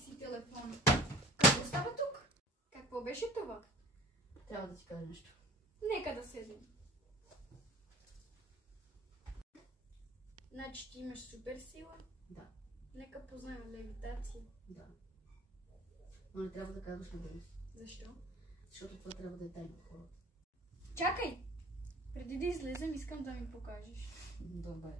си телефон. Какво става тук? Какво беше това? Трябва да ти кажа нещо. Нека да седнем. Значи ти имаш супер сила? Да. Нека познаем левитация. Да. Но не трябва да казваш на Денис. Защо? Защото това трябва да е тайна от хората. Чакай! Преди да излезем, искам да ми покажеш. Добре.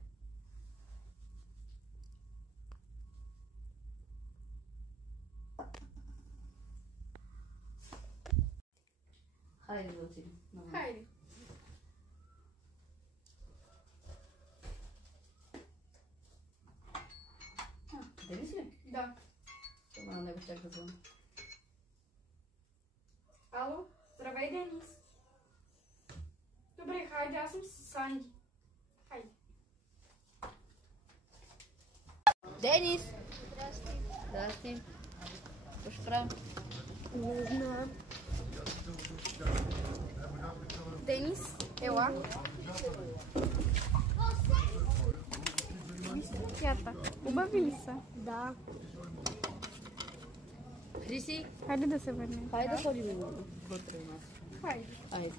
Хайде да отидем. Хайде. Денис ли? Да. Това на него чак да звън. Ало? Здравей, Денис. Добре, хайде, аз съм с Санди. Хайде. Денис! Здрасти. Какво ще правим? Не знам. Денис, ела. Цвята. Хубави ли са? Да. Хриси, Хайде да се върнем. хайде да ходим вътре у нас. Хайде. Айде.